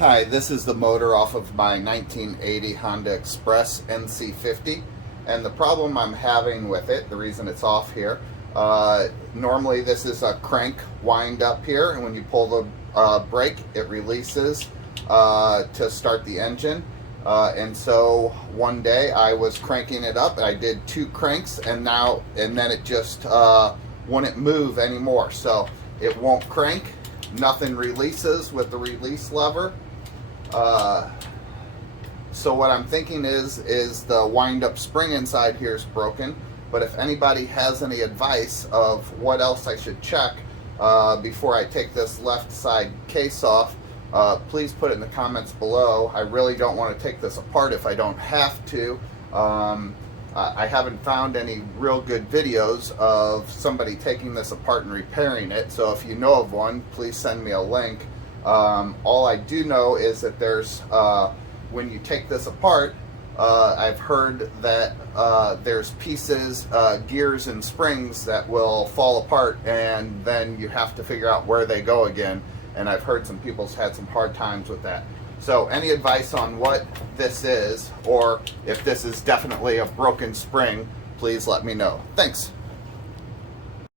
Hi, this is the motor off of my 1980 Honda Express NC50, and the problem I'm having with it, the reason it's off here, normally this is a crank wind up here, and when you pull the brake it releases to start the engine. And so one day I was cranking it up, and I did 2 cranks, and then it just wouldn't move anymore. So it won't crank, nothing releases with the release lever. So what I'm thinking is the wind-up spring inside here is broken. But if anybody has any advice of what else I should check before I take this left side case off, please put it in the comments below. I really don't want to take this apart if I don't have to. I haven't found any real good videos of somebody taking this apart and repairing it, so if you know of one, please send me a link. All I do know is that there's, when you take this apart, I've heard that there's pieces, gears and springs that will fall apart, and then you have to figure out where they go again, and I've heard some people's had some hard times with that. So any advice on what this is, or if this is definitely a broken spring, please let me know. Thanks.